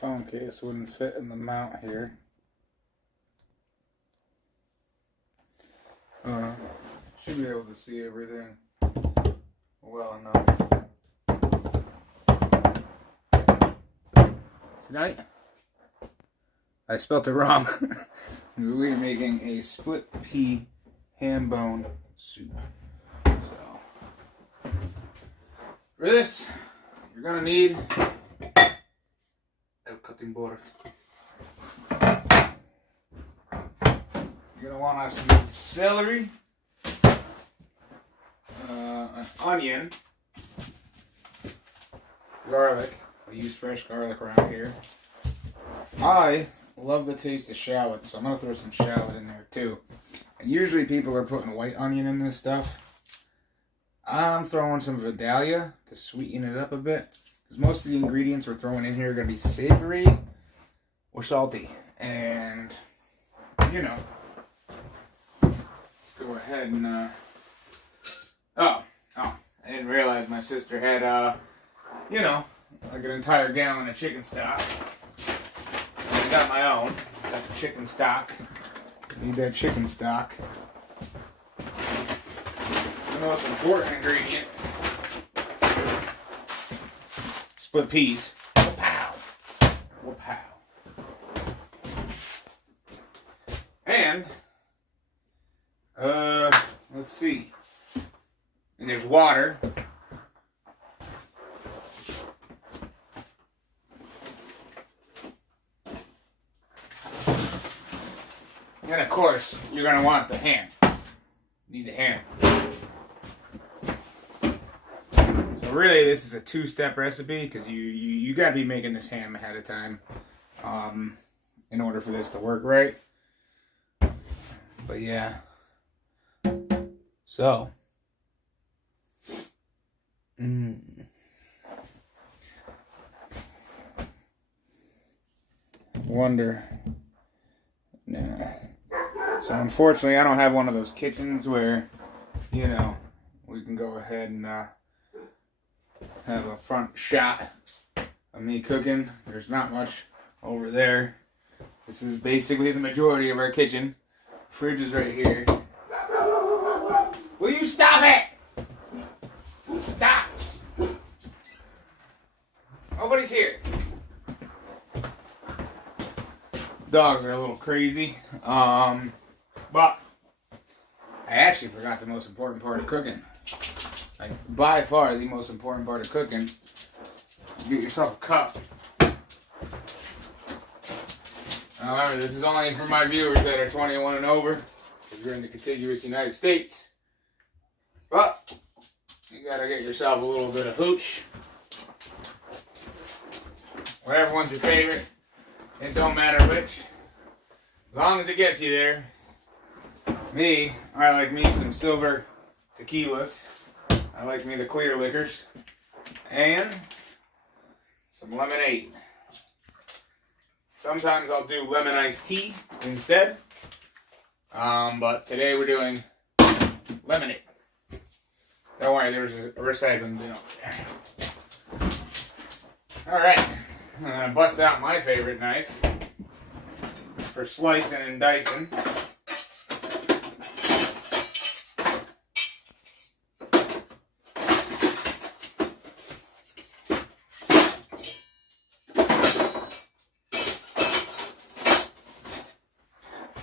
phone case wouldn't fit in the mount here. Should be able to see everything well enough. Tonight, I spelt it wrong. We're making a split pea ham bone soup. So, for this, you're gonna need a cutting board. You're gonna want to have some celery, an onion, garlic. I use fresh garlic around here. I love the taste of shallot, so I'm going to throw some shallot in there too. And usually people are putting white onion in this stuff. I'm throwing some Vidalia to sweeten it up a bit. Because most of the ingredients we're throwing in here are going to be savory or salty. And, you know, let's go ahead and, oh, I didn't realize my sister had, you know, like an entire gallon of chicken stock. I got my own. Got the chicken stock. Need that chicken stock. The most important ingredient. Split peas. Wow. Wow. And let's see. And there's water. And of course, you're going to want the ham. Need the ham. So really, this is a two-step recipe because you got to be making this ham ahead of time in order for this to work right. But yeah. So. Wonder. Nah. So unfortunately, I don't have one of those kitchens where, you know, we can go ahead and have a front shot of me cooking. There's not much over there. This is basically the majority of our kitchen. Fridge is right here. Will you stop it? Stop! Nobody's here. Dogs are a little crazy. But I actually forgot the most important part of cooking. Like, by far the most important part of cooking. You get yourself a cup. However, this is only for my viewers that are 21 and over, because you're in the contiguous United States. But you gotta get yourself a little bit of hooch. Whatever one's your favorite. It don't matter which. As long as it gets you there. I like me some silver tequilas. I like me the clear liquors. And some lemonade. Sometimes I'll do lemon iced tea instead. But today we're doing lemonade. Don't worry, there's a recycling bin over there. Alright. I'm going to bust out my favorite knife for slicing and dicing.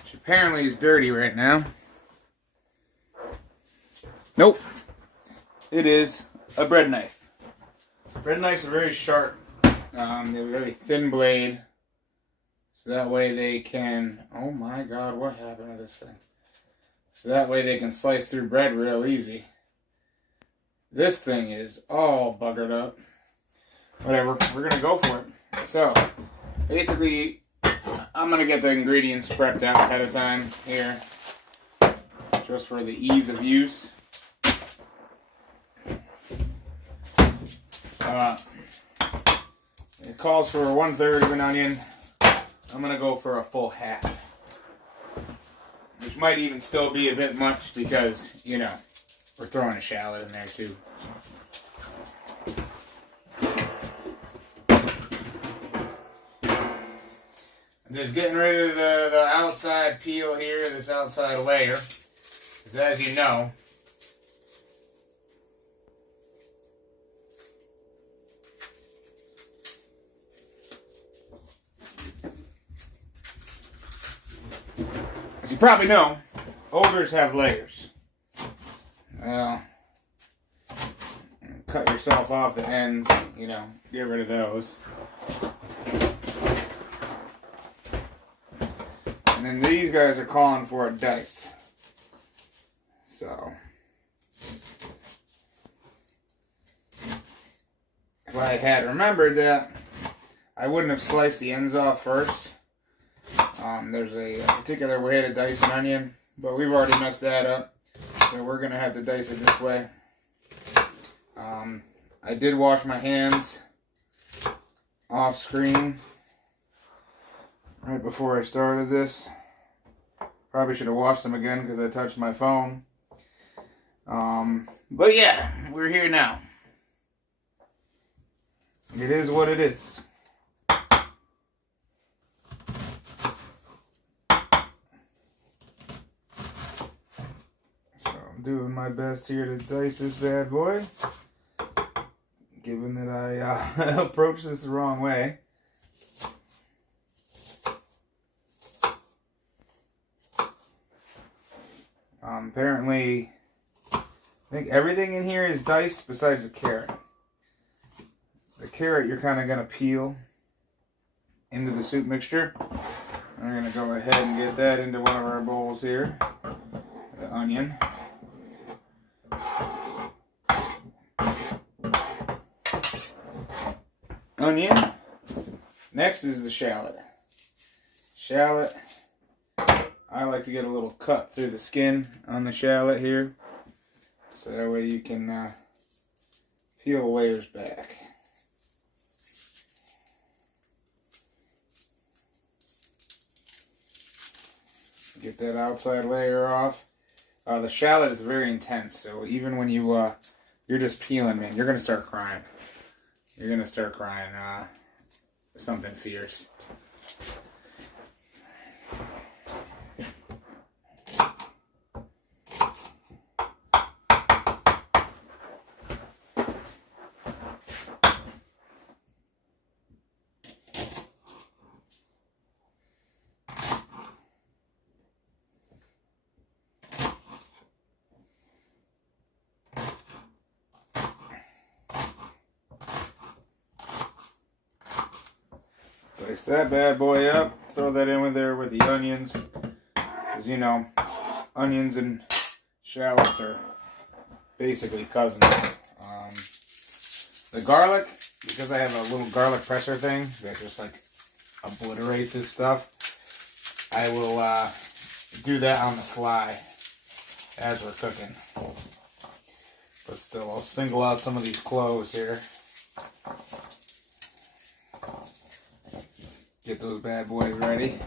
Which apparently is dirty right now. Nope. It is a bread knife. Bread knives are very sharp. They have a very thin blade, so that way they can, oh my god, what happened to this thing? So that way they can slice through bread real easy. This thing is all buggered up. Whatever, we're going to go for it. So, basically, I'm going to get the ingredients prepped out ahead of time here, just for the ease of use. It calls for 1/3 of an onion. I'm going to go for a full half. Which might even still be a bit much because, you know, we're throwing a shallot in there too. I'm just getting rid of the outside peel here, this outside layer. Because as you know, as you probably know, ogres have layers. Cut yourself off the ends, you know, get rid of those. And then these guys are calling for it diced. So, if I had remembered that, I wouldn't have sliced the ends off first. There's a particular way to dice an onion, but we've already messed that up. So we're going to have to dice it this way. I did wash my hands off screen right before I started this. Probably should have washed them again because I touched my phone. But yeah, we're here now. It is what it is. So I'm doing my best here to dice this bad boy. Given that I approached this the wrong way. Apparently, I think everything in here is diced besides the carrot. The carrot you're kind of going to peel into the soup mixture. We're going to go ahead and get that into one of our bowls here. The onion. Onion. Next is the shallot. Shallot. I like to get a little cut through the skin on the shallot here. So that way you can peel the layers back. Get that outside layer off. The shallot is very intense, so even when you're just peeling, man, you're going to start crying. You're going to start crying something fierce. Dice that bad boy up, throw that in with there with the onions, because you know, onions and shallots are basically cousins. The garlic, because I have a little garlic presser thing that just like obliterates this stuff, I will do that on the fly as we're cooking. But still, I'll single out some of these cloves here. Get those bad boys ready.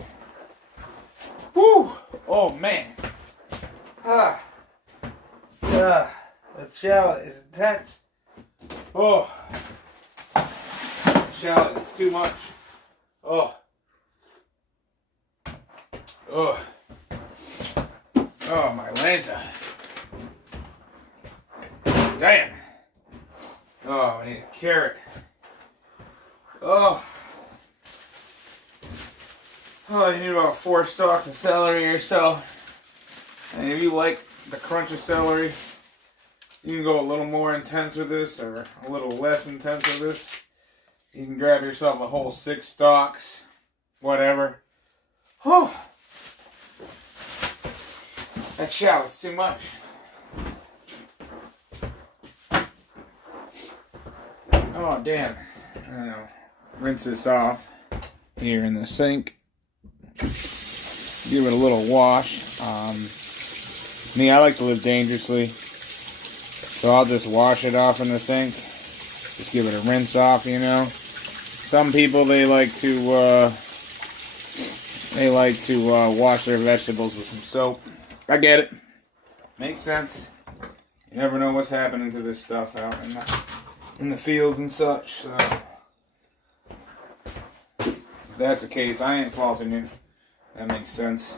Woo! Oh man. That shallot is intense. Oh. Shallot, it's too much. Oh. Oh. Oh, my Lanta. Damn. Oh, I need a carrot. Oh. Oh, you need about 4 stalks of celery or so. And if you like the crunch of celery, you can go a little more intense with this or a little less intense with this. You can grab yourself a whole 6 stalks, whatever. Oh, that shallot's too much. Oh, damn. I don't know. Rinse this off here in the sink. Give it a little wash. Me, I like to live dangerously, so I'll just wash it off in the sink. Just give it a rinse off, you know. Some people they like to wash their vegetables with some soap. I get it. Makes sense. You never know what's happening to this stuff out in the fields and such. So that's the case, I ain't faulting you. That makes sense.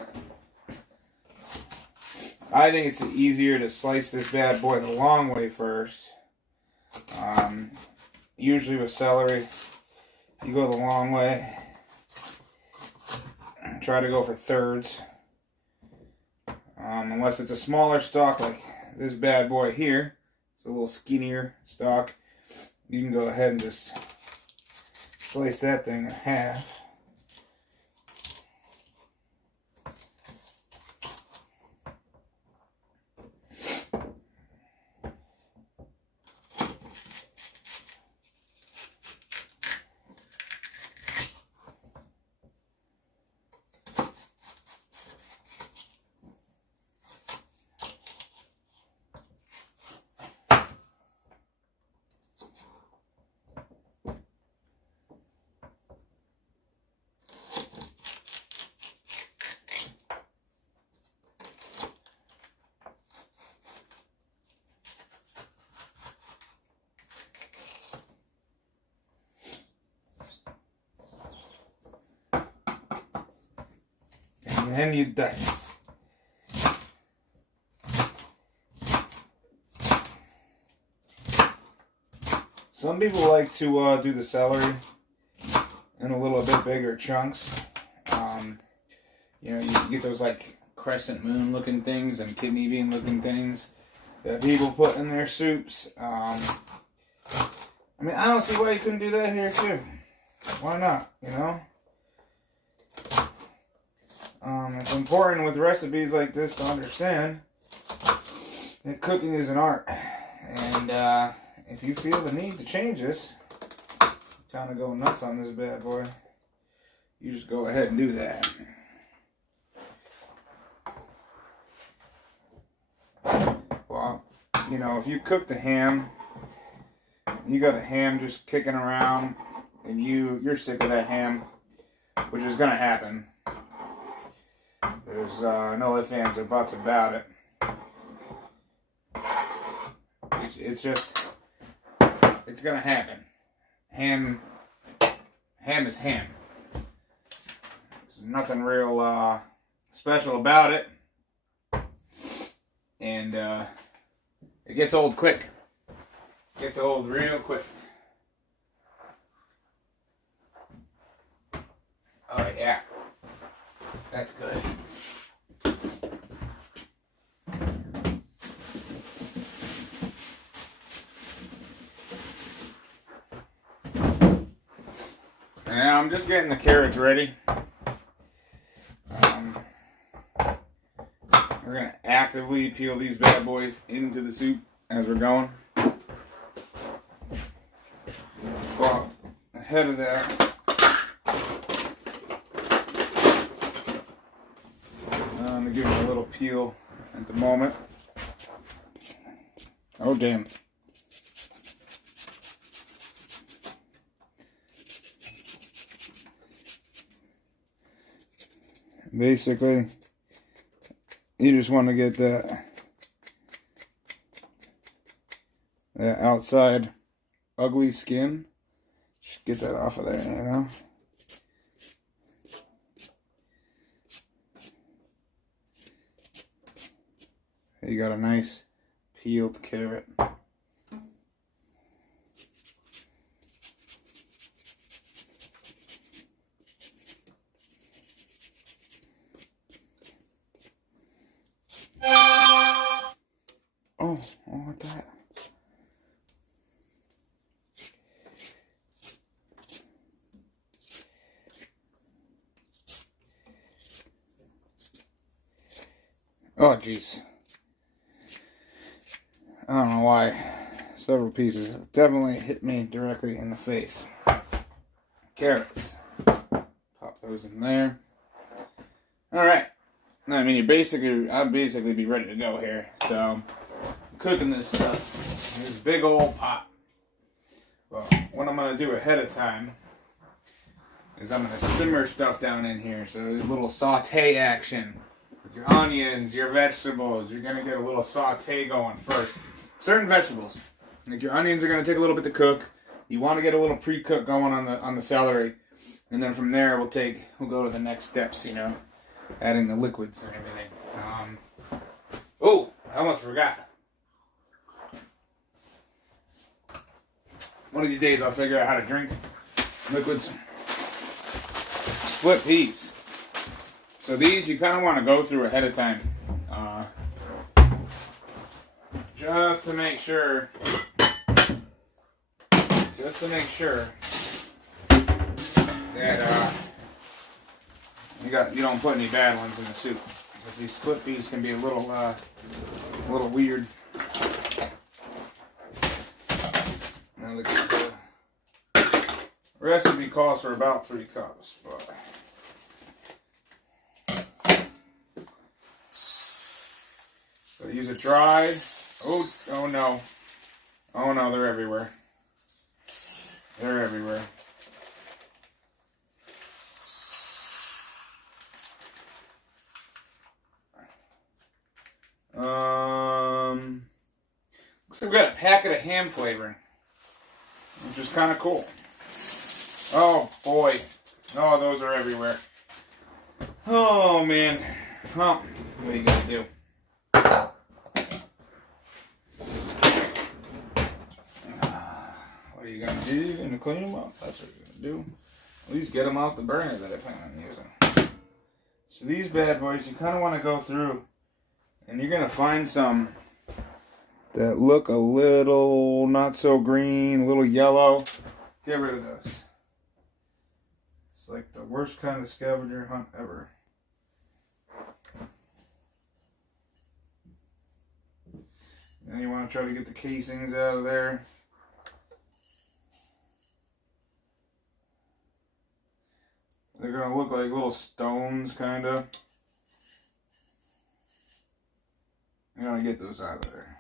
I think it's easier to slice this bad boy the long way first. Usually with celery, you go the long way. Try to go for thirds. Unless it's a smaller stalk like this bad boy here. It's a little skinnier stalk. You can go ahead and just slice that thing in half. And then you dice. Some people like to do the celery in a little bit bigger chunks. You know, you get those like crescent moon looking things and kidney bean looking things that people put in their soups. I mean, I don't see why you couldn't do that here too. Why not, you know? It's important with recipes like this to understand that cooking is an art. And if you feel the need to change this, kind of go nuts on this bad boy, you just go ahead and do that. Well, you know, if you cook the ham, you got a ham just kicking around, and you're sick of that ham, which is gonna happen. There's no ifs, ands, or buts about it. It's just, it's gonna happen. Ham is ham. There's nothing real special about it. And it gets old quick. It gets old real quick. Oh yeah. That's good. Now I'm just getting the carrots ready. We're going to actively peel these bad boys into the soup as we're going. Well, ahead of that, I'm going to give them a little peel at the moment. Oh, damn. Basically, you just want to get that outside ugly skin. Just get that off of there, you know. You got a nice peeled carrot. Oh, I want that. Oh, jeez. I don't know why. Several pieces have definitely hit me directly in the face. Carrots. Pop those in there. Alright. I mean, I'd basically be ready to go here. So, I'm cooking this stuff in this big old pot. Well, what I'm going to do ahead of time is I'm going to simmer stuff down in here. So, there's a little saute action. With your onions, your vegetables, you're going to get a little saute going first. Certain vegetables, like your onions are going to take a little bit to cook. You want to get a little pre-cook going on the celery. And then from there, we'll go to the next steps, you know, adding the liquids and everything. Oh, I almost forgot. One of these days, I'll figure out how to drink liquids. Split peas. So these you kind of want to go through ahead of time. Just to make sure that you don't put any bad ones in the soup, because these split peas can be a little weird. Now the recipe calls for about 3 cups, but so use it dried. Oh no, they're everywhere. They're everywhere. Looks like we got a packet of ham flavoring, which is kind of cool. Oh boy, oh, those are everywhere. Oh man, well, what are you gonna do? What are you gonna do? You're gonna clean them up. That's what you're gonna do. At least get them out the burner that I plan on using. So these bad boys, you kind of want to go through, and you're gonna find some that look a little not so green, a little yellow. Get rid of those. It's like the worst kind of scavenger hunt ever. Then you want to try to get the casings out of there. They're going to look like little stones, kind of. You're going to get those out of there.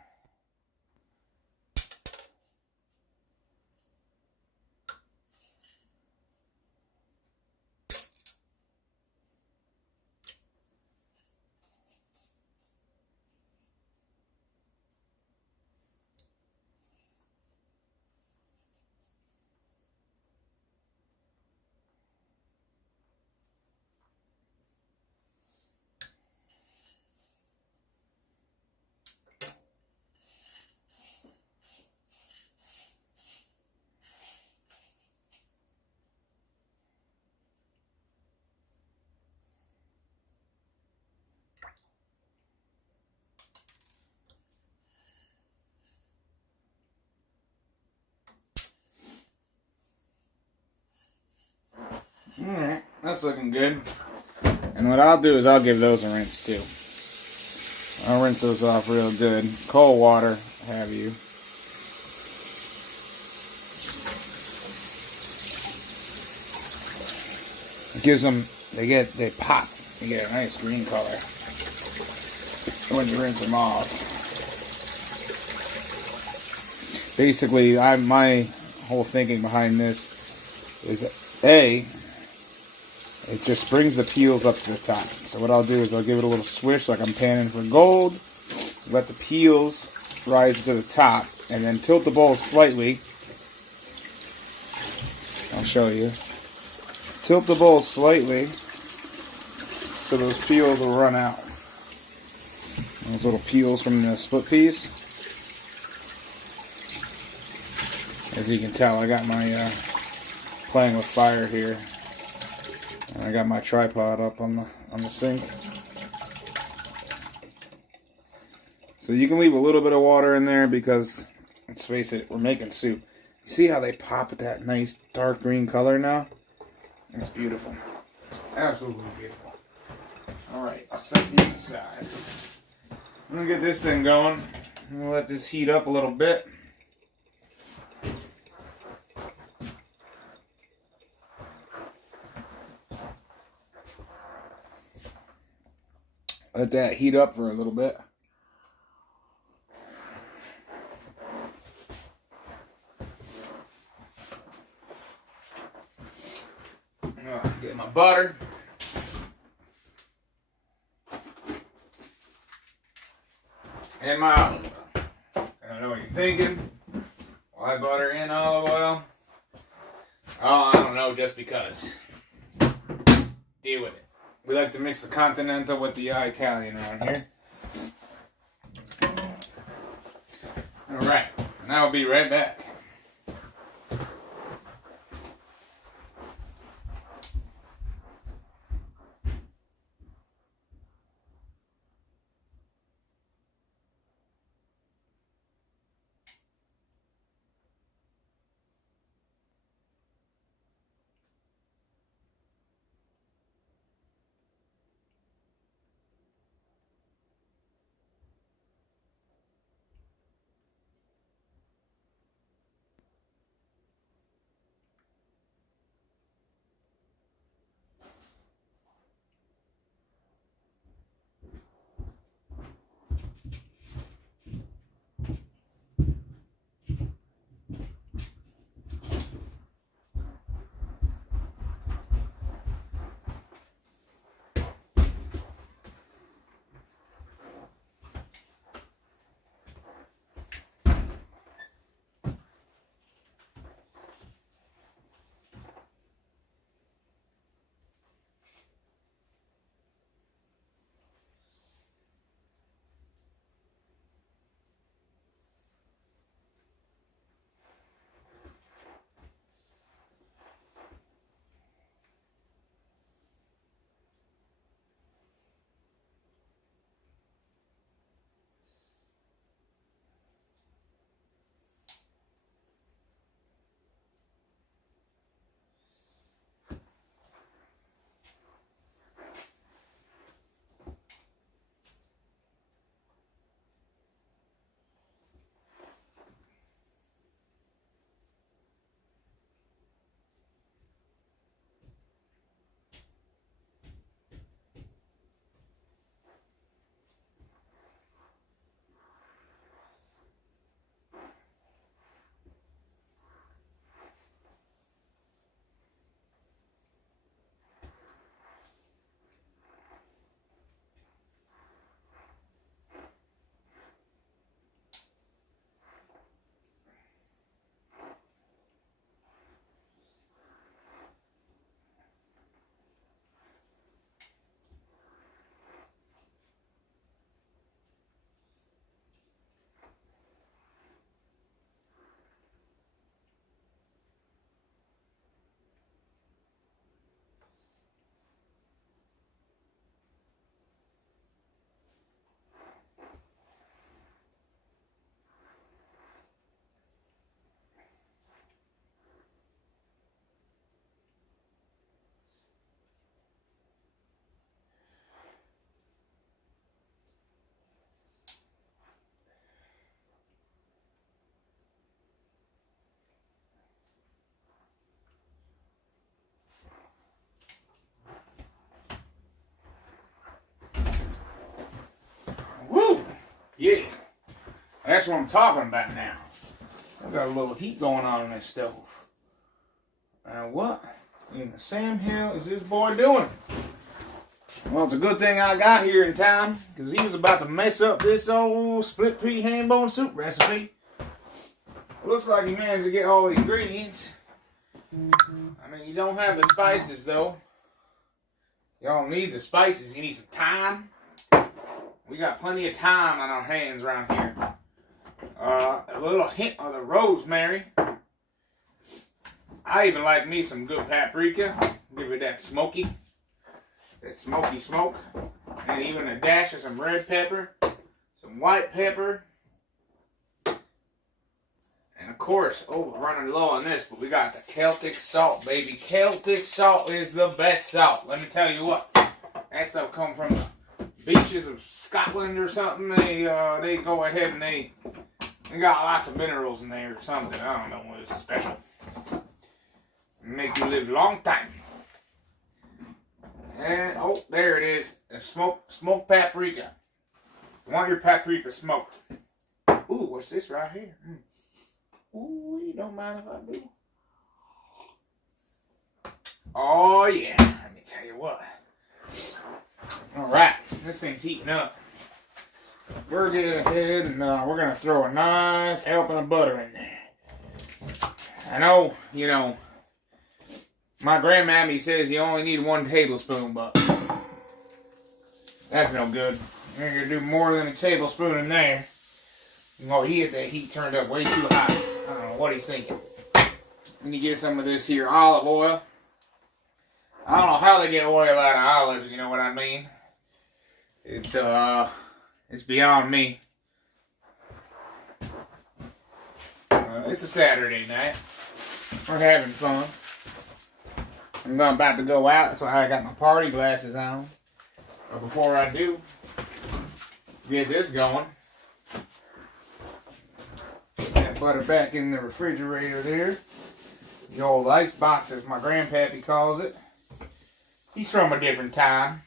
Alright, that's looking good. And what I'll do is I'll give those a rinse too. I'll rinse those off real good. Cold water, have you. It gives them, they pop. You get a nice green color when you rinse them off. Basically, my whole thinking behind this is it just brings the peels up to the top. So what I'll do is I'll give it a little swish like I'm panning for gold. Let the peels rise to the top. And then tilt the bowl slightly. I'll show you. Tilt the bowl slightly so those peels will run out. Those little peels from the split peas. As you can tell, I got my playing with fire here. And I got my tripod up on the sink. So you can leave a little bit of water in there because, let's face it, we're making soup. You see how they pop with that nice dark green color now? It's beautiful. Absolutely beautiful. Alright, I'll set these aside. I'm going to get this thing going. I'm going to let this heat up a little bit. Let that heat up for a little bit. Get my butter. And my olive oil. I don't know what you're thinking. Why butter and olive oil? Oh, I don't know, just because. deal with it. We like to mix the continental with the Italian around here. Alright, and I'll be right back. Woo! Yeah. That's what I'm talking about now. I've got a little heat going on in this stove. And what in the Sam hell is this boy doing? Well, it's a good thing I got here in time, because he was about to mess up this old split pea ham bone soup recipe. Looks like he managed to get all the ingredients. I mean, you don't have the spices, though. You don't need the spices. You need some time. We got plenty of time on our hands around here. A little hint of the rosemary. I even like me some good paprika. Give it that smoky smoke. And even a dash of some red pepper, some white pepper. And of course, we're running low on this, but we got the Celtic salt, baby. Celtic salt is the best salt. Let me tell you what. That stuff come from the beaches of Scotland or something. They go ahead and they got lots of minerals in there or something. I don't know, it's special. Make you live a long time. And there it is. Smoked paprika. You want your paprika smoked. Ooh, what's this right here? Ooh, you don't mind if I do? Oh yeah, let me tell you what. Alright, this thing's heating up. We're getting ahead and we're going to throw a nice helping of butter in there. I know, My grandmammy says you only need 1 tablespoon, but that's no good. You're going to do more than a tablespoon in there. Oh, that heat turned up way too high. I don't know what he's thinking. Then you get some of this here olive oil. I don't know how they get oil out of olives, you know what I mean? It's beyond me. It's a Saturday night. We're having fun. I'm about to go out. That's why I got my party glasses on. But before I do, get this going. Put that butter back in the refrigerator there. The old ice box, as my grandpappy calls it. He's from a different time.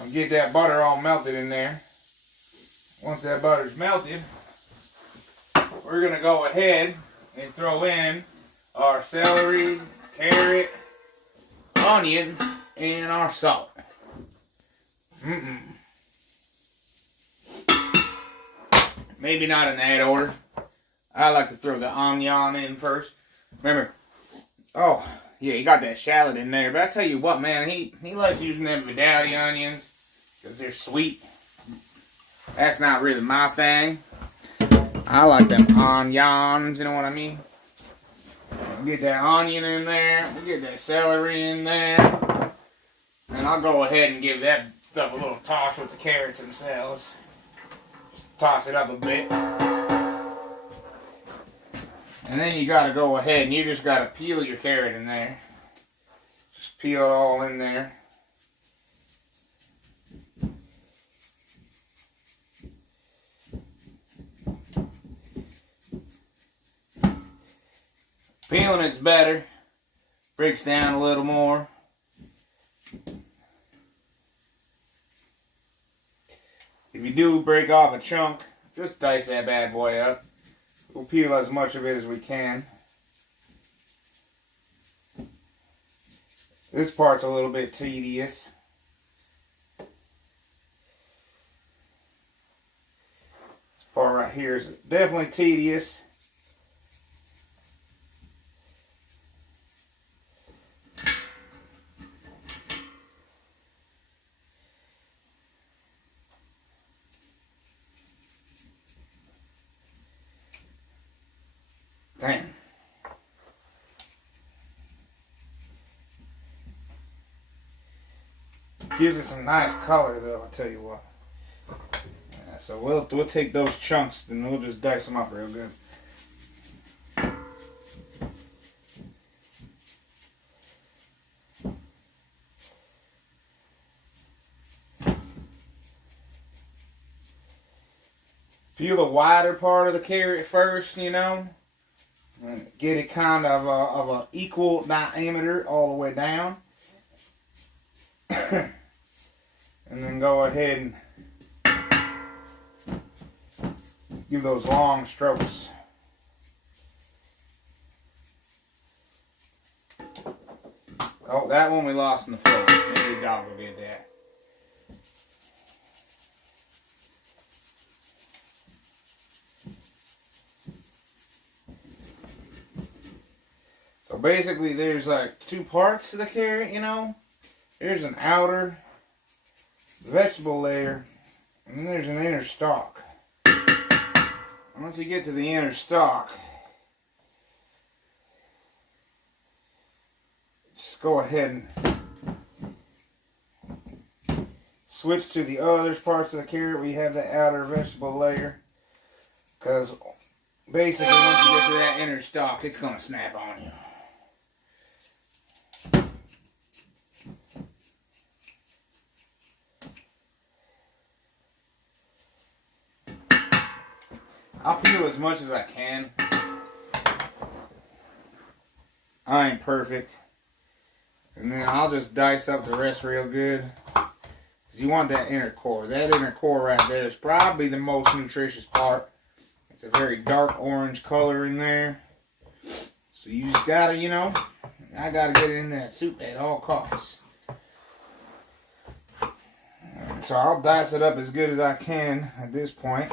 I'll get that butter all melted in there. Once that butter's melted, we're going to go ahead and throw in our celery, carrot, onion, and our salt. Maybe not in that order. I like to throw the onion in first. Remember, oh, yeah, he got that shallot in there. But I tell you what, man, he likes using them Vidalia onions because they're sweet. That's not really my thing. I like them onions, you know what I mean? We'll get that onion in there. We'll get that celery in there. And I'll go ahead and give that stuff a little toss with the carrots themselves. Just toss it up a bit. And then you got to go ahead and you just got to peel your carrot in there. Just peel it all in there. Peeling it's better. Breaks down a little more. If you do break off a chunk, just dice that bad boy up. We'll peel as much of it as we can. This part's a little bit tedious. This part right here is definitely tedious. Damn. Gives it some nice color though, I'll tell you what. Yeah, so we'll take those chunks and we'll just dice them up real good. Peel the wider part of the carrot first, you know. And get it kind of a equal diameter all the way down. And then go ahead and give those long strokes. Oh, that one we lost in the floor. Maybe the dog will get that. So basically there's like 2 parts to the carrot, you know. There's an outer vegetable layer, and then there's an inner stalk. Once you get to the inner stalk, just go ahead and switch to the other parts of the carrot where you have the outer vegetable layer. Because basically once you get to that inner stalk, it's going to snap on you. I'll peel as much as I can. I ain't perfect. And then I'll just dice up the rest real good. Because you want that inner core. That inner core right there is probably the most nutritious part. It's a very dark orange color in there. So you just gotta, you know, I gotta get it in that soup at all costs. So I'll dice it up as good as I can at this point.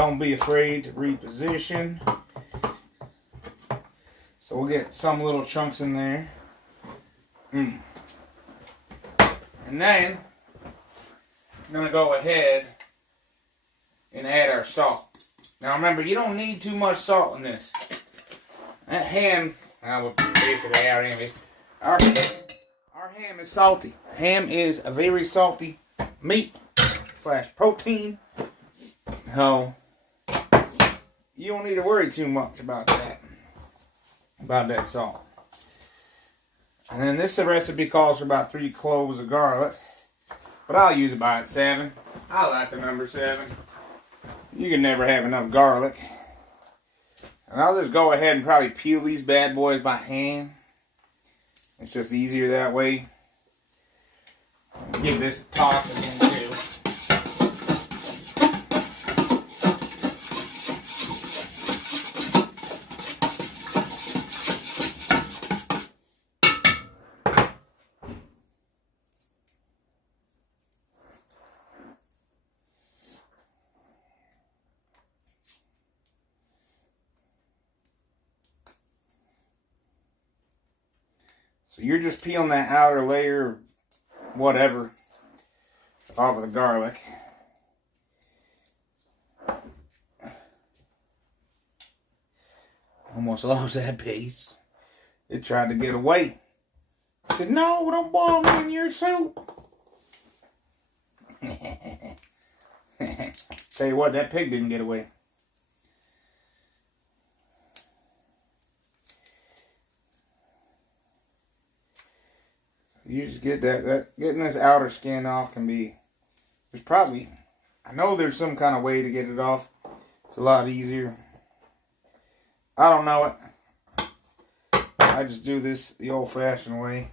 Don't be afraid to reposition. So we'll get some little chunks in there. And then I'm going to go ahead and add our salt. Now remember, you don't need too much salt in this. That ham, I will basically our anyways. Our ham is salty. Ham is a very salty meat / protein. So you don't need to worry too much about that salt. And then this recipe calls for about 3 cloves of garlic, but I'll use about 7. I like the number 7. You can never have enough garlic. And I'll just go ahead and probably peel these bad boys by hand. It's just easier that way. Give this a toss again too. So you're just peeling that outer layer, whatever, off of the garlic. Almost lost that piece. It tried to get away. I said, no, don't boil me in your soup. Tell you what, that pig didn't get away. You just get that getting this outer skin off can be, I know there's some kind of way to get it off. It's a lot easier. I don't know it. I just do this the old-fashioned way.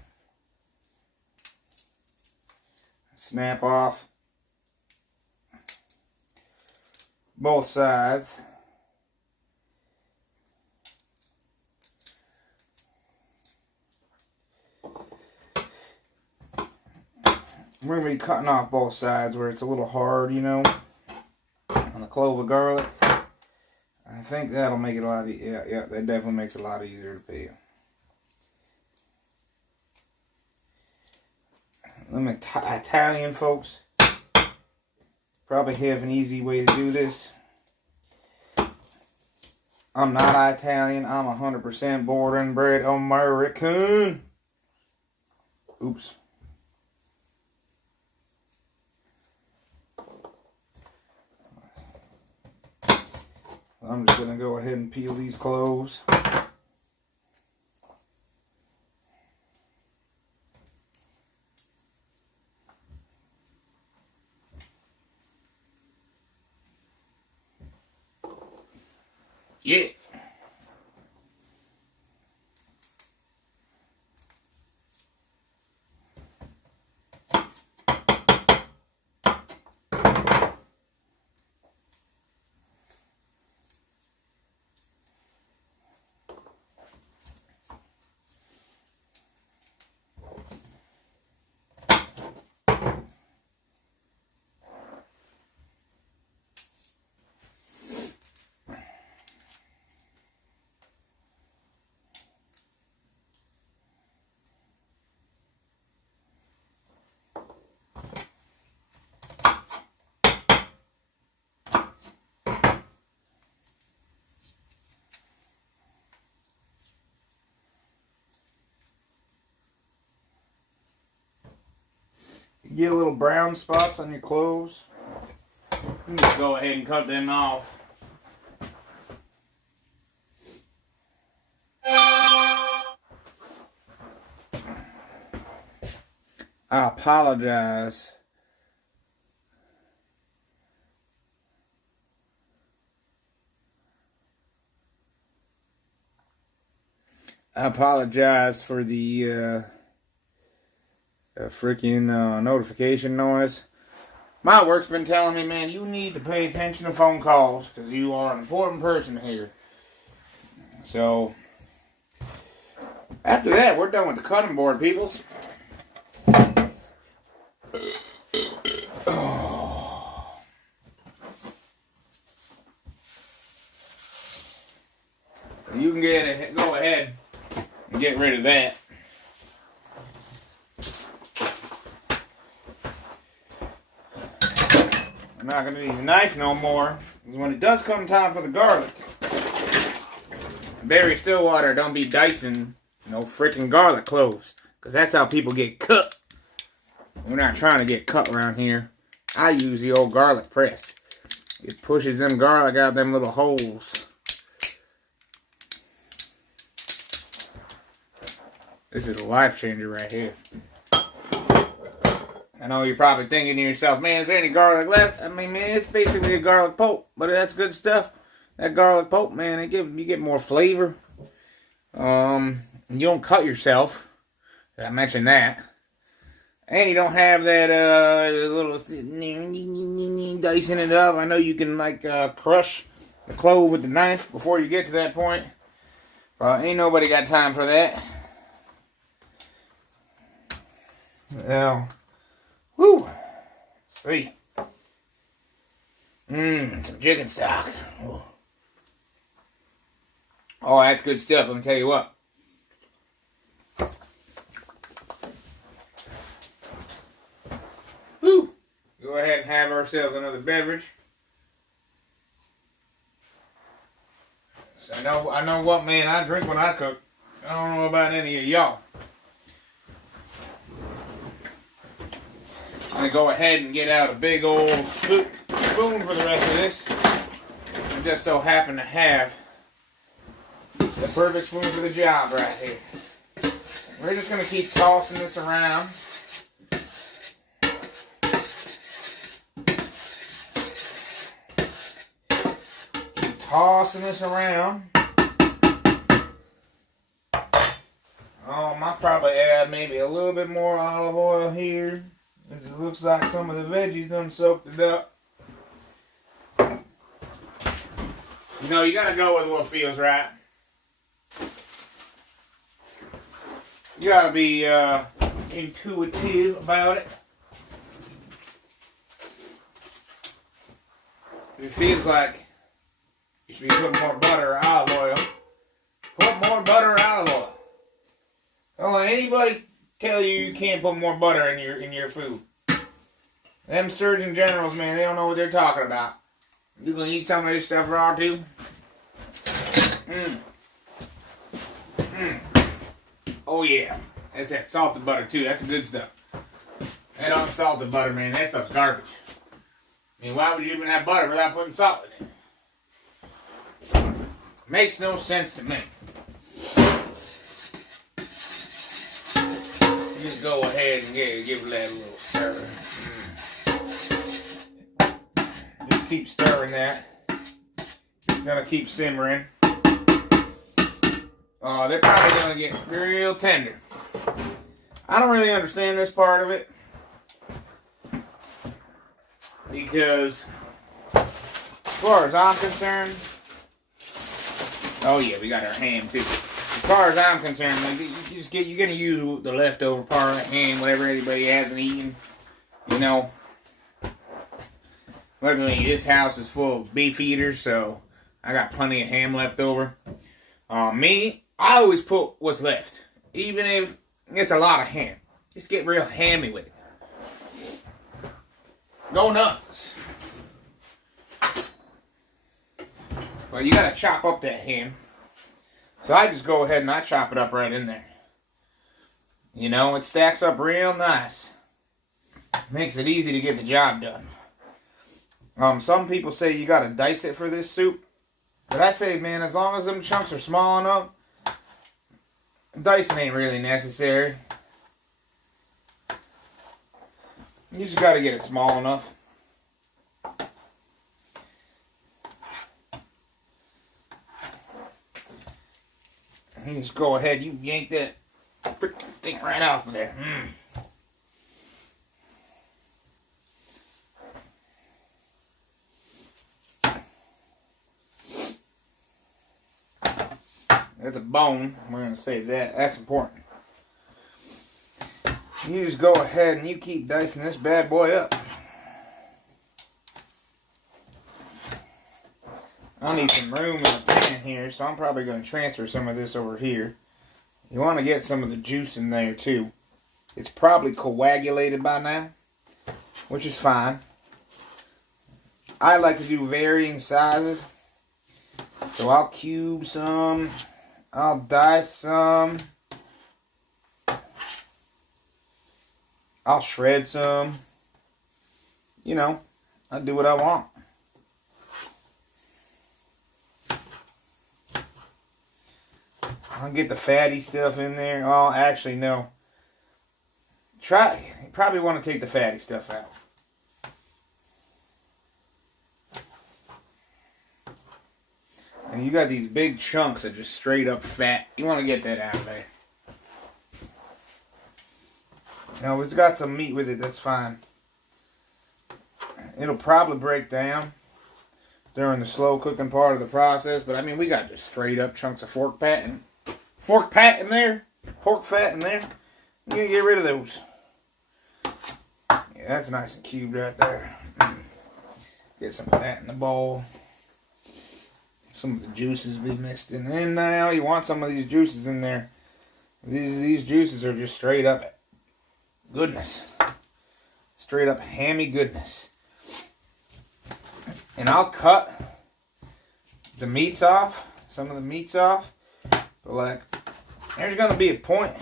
Snap off both sides. We're going to be cutting off both sides where it's a little hard, you know, on the clove of garlic. I think that'll make it a lot easier. Yeah, that definitely makes it a lot easier to peel. Italian folks probably have an easy way to do this. I'm not Italian. I'm 100% born and bred American. Oops. I'm just going to go ahead and peel these cloves. Yeah. You get little brown spots on your cloves, you can just go ahead and cut them off. I apologize. I apologize for the freaking notification noise. My work's been telling me, man, you need to pay attention to phone calls because you are an important person here. So, after that, we're done with the cutting board, peoples. you can go ahead and get rid of that. I'm not going to need a knife no more. Because when it does come time for the garlic, Barry Stillwater don't be dicing no freaking garlic cloves. Because that's how people get cut. We're not trying to get cut around here. I use the old garlic press. It pushes them garlic out them little holes. This is a life changer right here. I know you're probably thinking to yourself, man, is there any garlic left? I mean, man, it's basically a garlic pulp, but that's good stuff. That garlic pulp, man, you get more flavor. You don't cut yourself. I mentioned that. And you don't have that little dicing it up. I know you can like crush the clove with the knife before you get to that point. Ain't nobody got time for that. Now, whew. Sweet. Some chicken stock. Ooh. Oh, that's good stuff. Let me tell you what. Whew. Go ahead and have ourselves another beverage. So I know what, man, I drink when I cook. I don't know about any of y'all. I'm going to go ahead and get out a big old spoon for the rest of this. I just so happen to have the perfect spoon for the job right here. We're just going to keep tossing this around. Keep tossing this around. I might probably add maybe a little bit more olive oil here. It looks like some of the veggies done soaked it up. You know, you gotta go with what feels right. You gotta be intuitive about it. If it feels like you should be putting more butter or olive oil, put more butter or olive oil. Don't let anybody tell you can't put more butter in your food. Them Surgeon Generals, man, they don't know what they're talking about. You gonna eat some of this stuff raw too? Oh yeah, that's that salted butter too. That's good stuff. That unsalted butter, man, that stuff's garbage. I mean, why would you even have butter without putting salt in it? Makes no sense to me. Just go ahead and give that a little stir. Just keep stirring that. It's gonna keep simmering. They're probably gonna get real tender. I don't really understand this part of it because, as far as I'm concerned, oh yeah, we got our ham too. As far as I'm concerned, like, you're gonna use the leftover part of the ham, whatever anybody hasn't eaten. You know, luckily this house is full of beef eaters, so I got plenty of ham left over. Me, I always put what's left, even if it's a lot of ham. Just get real hammy with it. Go nuts. But you gotta chop up that ham. So I just go ahead and I chop it up right in there. You know, it stacks up real nice. Makes it easy to get the job done. Some people say you gotta dice it for this soup. But I say, man, as long as them chunks are small enough, dicing ain't really necessary. You just gotta get it small enough. You just go ahead, you yank that freaking thing right off of there. That's a bone. We're going to save that. That's important. You just go ahead and you keep dicing this bad boy up. I need some room in the pan. pan here, so I'm probably going to transfer some of this over here. You want to get some of the juice in there too. It's probably coagulated by now, which is fine. I like to do varying sizes. So I'll cube some, I'll dice some, I'll shred some. You know, I do what I want. I'll get the fatty stuff in there. Oh, actually, no. You probably want to take the fatty stuff out. And you got these big chunks of just straight up fat. You want to get that out of there. Now, if it's got some meat with it, that's fine. It'll probably break down during the slow cooking part of the process. But, I mean, we got just straight up chunks of pork fat in there. Pork fat in there. You gotta get rid of those. Yeah, that's nice and cubed right there. Get some of that in the bowl. Some of the juices be mixed in. And now you want some of these juices in there. These juices are just straight up goodness. Straight up hammy goodness. And I'll cut the meats off. Some of the meats off. But like, there's going to be a point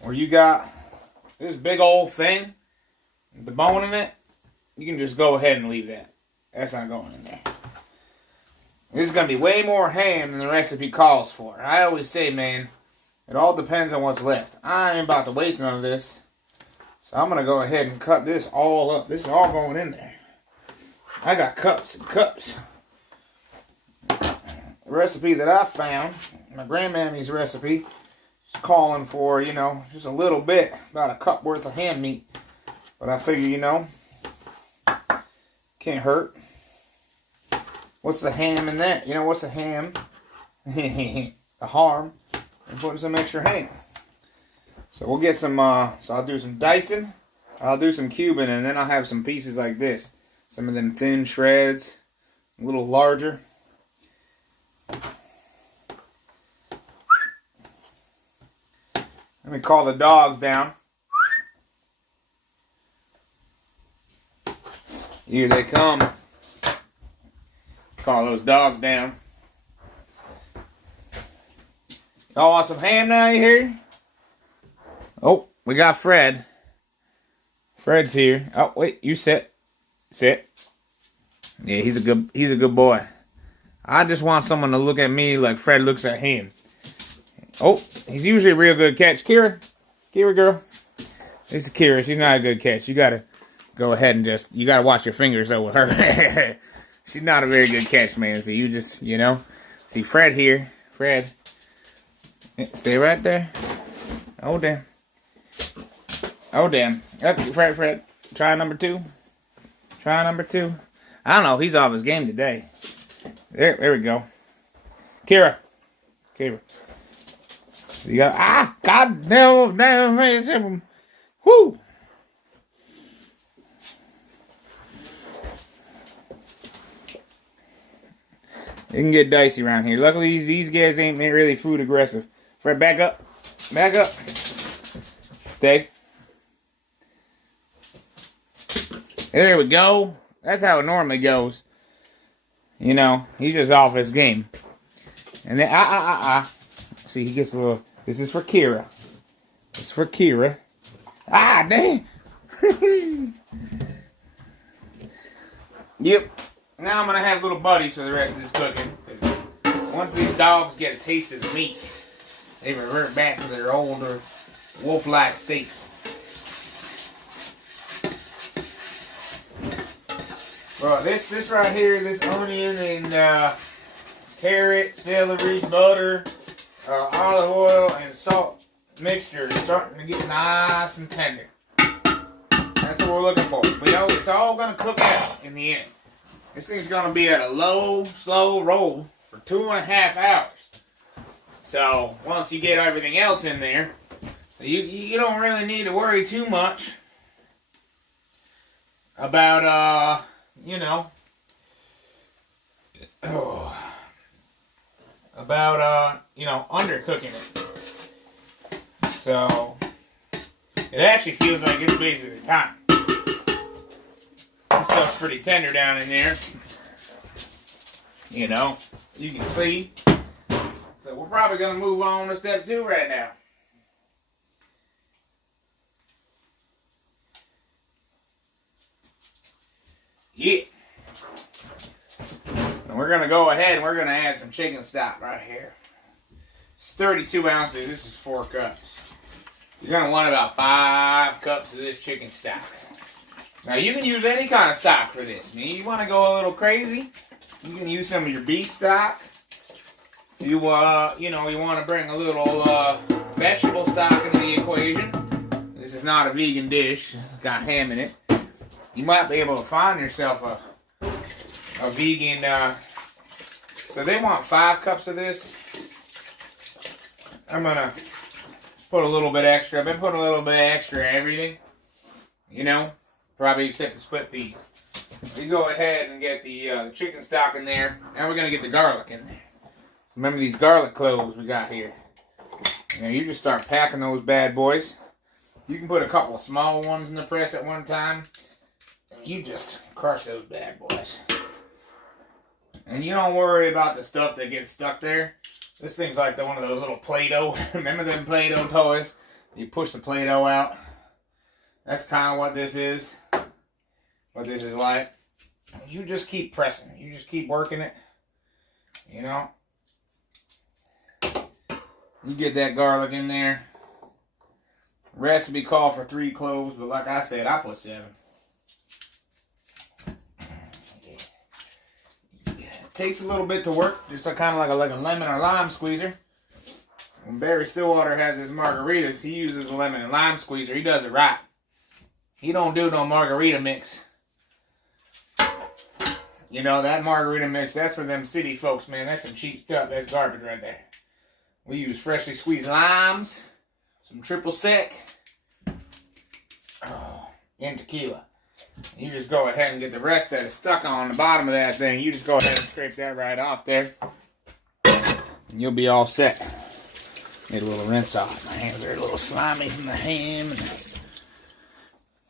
where you got this big old thing, the bone in it. You can just go ahead and leave that. That's not going in there. This is going to be way more ham than the recipe calls for. I always say, man, it all depends on what's left. I ain't about to waste none of this. So I'm going to go ahead and cut this all up. This is all going in there. I got cups and cups. The recipe that I found, my grandmammy's recipe, is calling for, you know, just a little bit, about a cup worth of ham meat. But I figure, you know, can't hurt. What's the ham in that? You know, what's the ham? The harm. And putting some extra ham. So we'll get some, so I'll do some dicing. I'll do some cubing, and then I'll have some pieces like this. Some of them thin shreds. A little larger. Let me call the dogs down. Here they come. Call those dogs down. Y'all want some ham now, you hear? Oh, we got Fred. Fred's here. Oh, wait, you sit. Sit. Yeah, he's a good boy. I just want someone to look at me like Fred looks at him. Oh, he's usually a real good catch. Kira, girl. This is Kira. She's not a good catch. You gotta go ahead and you gotta watch your fingers though with her. She's not a very good catch, man. So you just, you know. See Fred here. Fred. Stay right there. Oh, damn. Oh, damn. Yep, Fred. Try number 2. Try number 2. I don't know. He's off his game today. There we go. Kira. You got, God damn, whoo. It can get dicey around here. Luckily, these guys ain't really food aggressive. Fred, back up. Back up. Stay. There we go. That's how it normally goes. You know, he's just off his game. And then, See, he gets a little... This is for Kira. It's for Kira. Ah, dang! Yep. Now I'm going to have little buddies for the rest of this cooking. Because once these dogs get a taste of the meat, they revert back to their older wolf-like states. Bro, this right here, this onion and carrot, celery, butter, olive oil, and salt mixture is starting to get nice and tender. That's what we're looking for. We know it's all going to cook out in the end. This thing's going to be at a low, slow roll for 2.5 hours. So, once you get everything else in there, you don't really need to worry too much about, you know, about, you know, undercooking it. So, it actually feels like it's basically time. This stuff's pretty tender down in there. You know, you can see. So we're probably going to move on to step 2 right now. Yeah. And we're going to go ahead and we're going to add some chicken stock right here. It's 32 ounces. This is 4 cups. You're going to want about 5 cups of this chicken stock. Now, you can use any kind of stock for this. I mean, you want to go a little crazy, you can use some of your beef stock. You know, you want to bring a little vegetable stock into the equation. This is not a vegan dish. It's got ham in it. You might be able to find yourself a vegan. So they want 5 cups of this. I'm going to put a little bit extra. I've been putting a little bit extra in everything. You know, probably except the split peas. We go ahead and get the chicken stock in there. Now we're going to get the garlic in there. Remember these garlic cloves we got here. Now you just start packing those bad boys. You can put a couple of small ones in the press at one time. And you just crush those bad boys. And you don't worry about the stuff that gets stuck there. This thing's like one of those little Play-Doh. Remember them Play-Doh toys? You push the Play-Doh out. That's kind of what this is. What this is like. You just keep pressing. You just keep working it. You know. You get that garlic in there. Recipe called for 3 cloves, but like I said, I put 7. It takes a little bit to work, just kind of like a lemon or lime squeezer. When Barry Stillwater has his margaritas, he uses a lemon and lime squeezer. He does it right. He don't do no margarita mix. You know, that margarita mix, that's for them city folks, man. That's some cheap stuff. That's garbage right there. We use freshly squeezed limes, some triple sec, and tequila. You just go ahead and get the rest that is stuck on the bottom of that thing. You just go ahead and scrape that right off there. And you'll be all set. Need a little rinse off. My hands are a little slimy from the ham.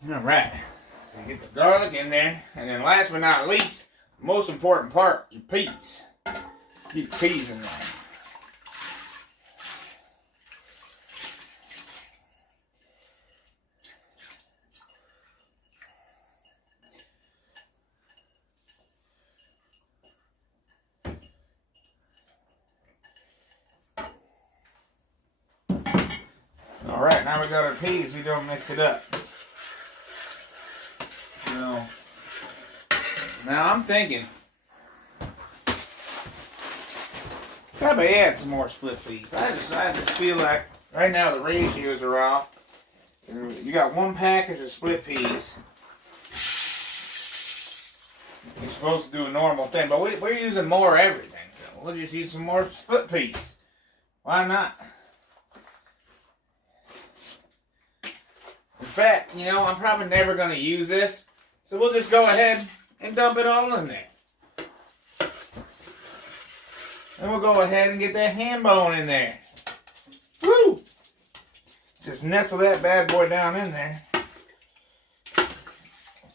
Alright. So you get the garlic in there. And then last but not least, the most important part, your peas. Keep the peas in there. Alright, now we got our peas, we don't mix it up. No. Now I'm thinking, probably add some more split peas. I just feel like right now the ratios are off. You got 1 package of split peas. You're supposed to do a normal thing, but we're using more everything. So we'll just use some more split peas. Why not? In fact, you know, I'm probably never going to use this, so we'll just go ahead and dump it all in there. Then we'll go ahead and get that ham bone in there. Woo! Just nestle that bad boy down in there.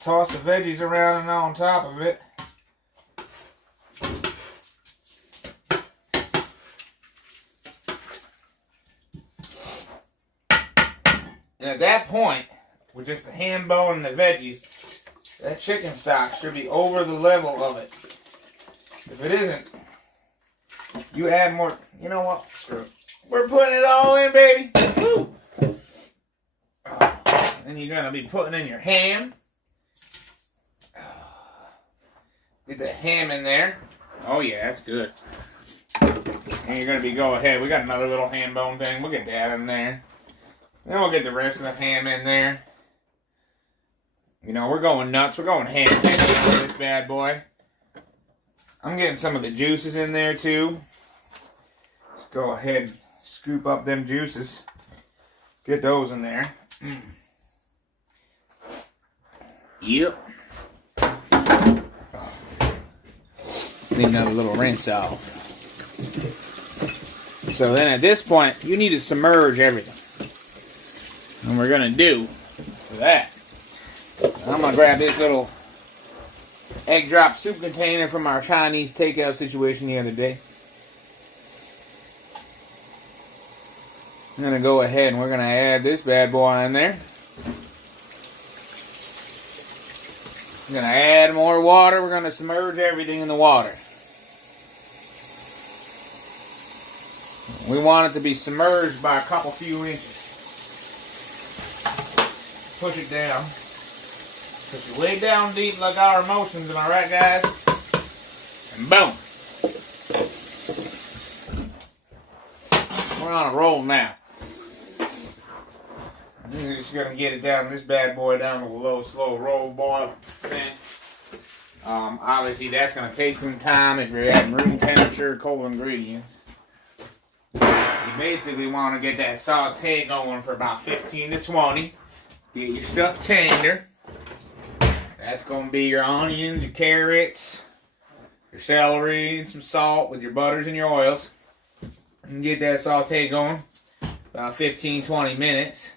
Toss the veggies around and on top of it. And at that point, with just the ham bone and the veggies, that chicken stock should be over the level of it. If it isn't, you add more. You know what? Screw it. We're putting it all in, baby. Woo! Then you're going to be putting in your ham. Get the ham in there. Oh, yeah, that's good. And you're going to be go ahead. We got another little ham bone thing. We'll get that in there. Then we'll get the rest of the ham in there. You know, we're going nuts. We're going ham on this bad boy. I'm getting some of the juices in there too. Let's go ahead and scoop up them juices. Get those in there. Yep. Need another little rinse off. So then at this point, you need to submerge everything. And we're going to do for that. I'm going to grab this little egg drop soup container from our Chinese takeout situation the other day. I'm going to go ahead and we're going to add this bad boy in there. I'm going to add more water. We're going to submerge everything in the water. We want it to be submerged by a couple few inches. Push it down. Push it way down deep like our emotions, am I right, guys? And boom. We're on a roll now. You're just going to get it down, this bad boy down to a low, slow roll boil. Obviously, that's going to take some time if you're adding room temperature, cold ingredients. You basically want to get that saute going for about 15 to 20. Get your stuff tender. That's going to be your onions, your carrots, your celery, and some salt with your butters and your oils. And get that saute going about 15-20 minutes.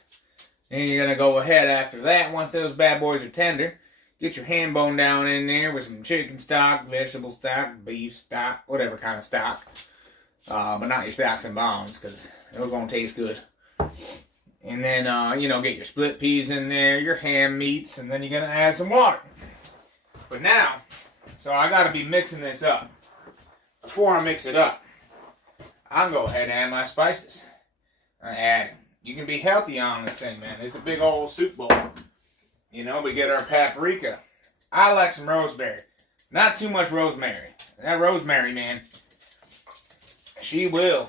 Then you're going to go ahead after that, once those bad boys are tender, get your ham bone down in there with some chicken stock, vegetable stock, beef stock, whatever kind of stock. But not your stocks and bones, because those won't taste good. And then, get your split peas in there, your ham meats, and then you're going to add some water. But now, so I got to be mixing this up. Before I mix it up, I'll go ahead and add my spices. You can be healthy on this thing, man. It's a big old soup bowl. We get our paprika. I like some rosemary. Not too much rosemary. That rosemary, man, she will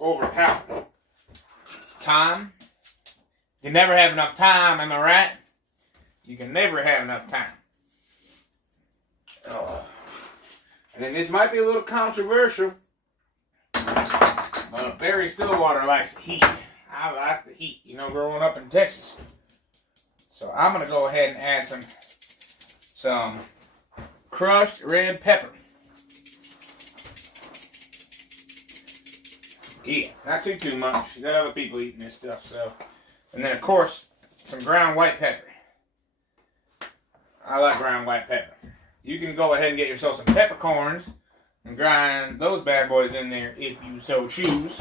overpower. Thyme. You never have enough time, am I right? You can never have enough time. Oh. And then this might be a little controversial, but Barry Stillwater likes the heat. I like the heat, growing up in Texas. So I'm going to go ahead and add some crushed red pepper. Yeah, not too much. You got other people eating this stuff, so. And then, of course, some ground white pepper. I like ground white pepper. You can go ahead and get yourself some peppercorns and grind those bad boys in there if you so choose.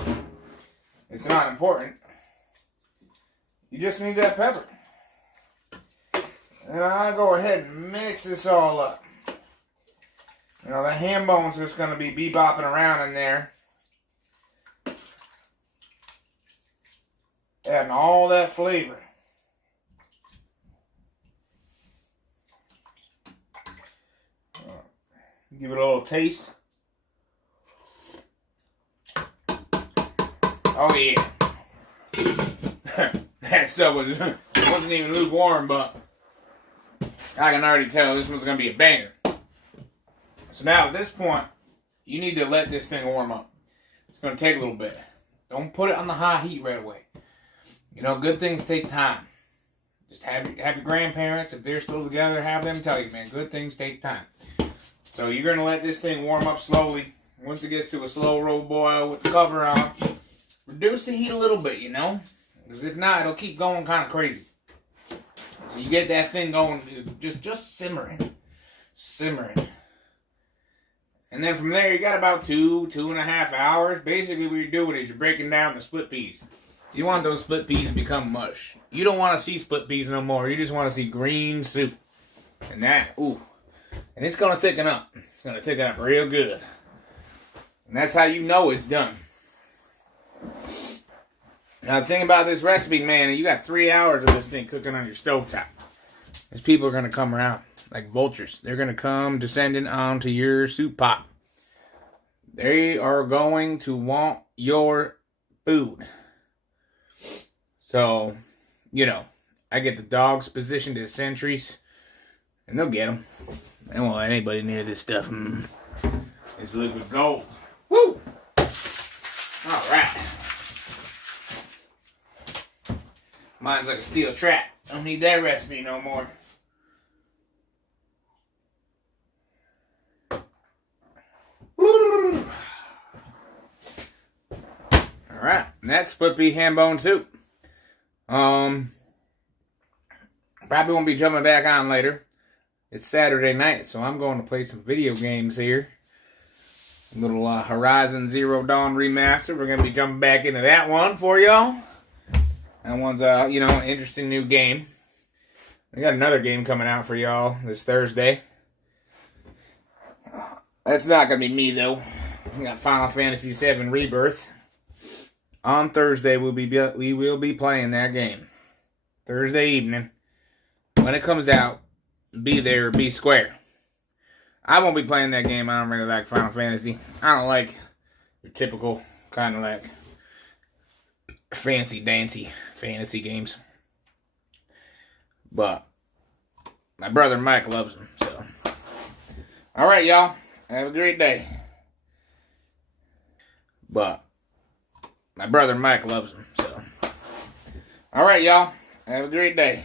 It's not important. You just need that pepper. And I'll go ahead and mix this all up. The ham bone's just going to be bebopping around in there. Adding all that flavor. Give it a little taste. Oh yeah. That stuff wasn't even lukewarm, but I can already tell this one's going to be a banger. So now at this point, you need to let this thing warm up. It's going to take a little bit. Don't put it on the high heat right away. Good things take time. Just have your grandparents, if they're still together, have them tell you, man, good things take time. So you're going to let this thing warm up slowly. Once it gets to a slow roll boil with the cover on, reduce the heat a little bit, Because if not, it'll keep going kind of crazy. So you get that thing going, just simmering. Simmering. And then from there, you got about 2.5 hours. Basically, what you're doing is you're breaking down the split peas. You want those split peas to become mush. You don't want to see split peas no more. You just want to see green soup. And that, ooh. And it's going to thicken up. It's going to thicken up real good. And that's how you know it's done. Now, the thing about this recipe, man, you got 3 hours of this thing cooking on your stovetop. These people are going to come around like vultures. They're going to come descending onto your soup pot. They are going to want your food. So, I get the dogs positioned as sentries, and they'll get them. They won't let anybody near this stuff. It's liquid gold. Woo! All right. Mine's like a steel trap. Don't need that recipe no more. Alright, that's split pea ham bone soup. Probably won't be jumping back on later. It's Saturday night, so I'm going to play some video games here. A little Horizon Zero Dawn remaster. We're going to be jumping back into that one for y'all. That one's, an interesting new game. We got another game coming out for y'all this Thursday. That's not going to be me, though. We got Final Fantasy VII Rebirth. On Thursday, we will be playing that game. Thursday evening. When it comes out, be there or be square. I won't be playing that game. I don't really like Final Fantasy. I don't like your typical kind of like fancy-dancy fantasy games. But my brother Mike loves them, so. Alright, y'all. Have a great day. But my brother Mike loves them, so. Alright, y'all. Have a great day.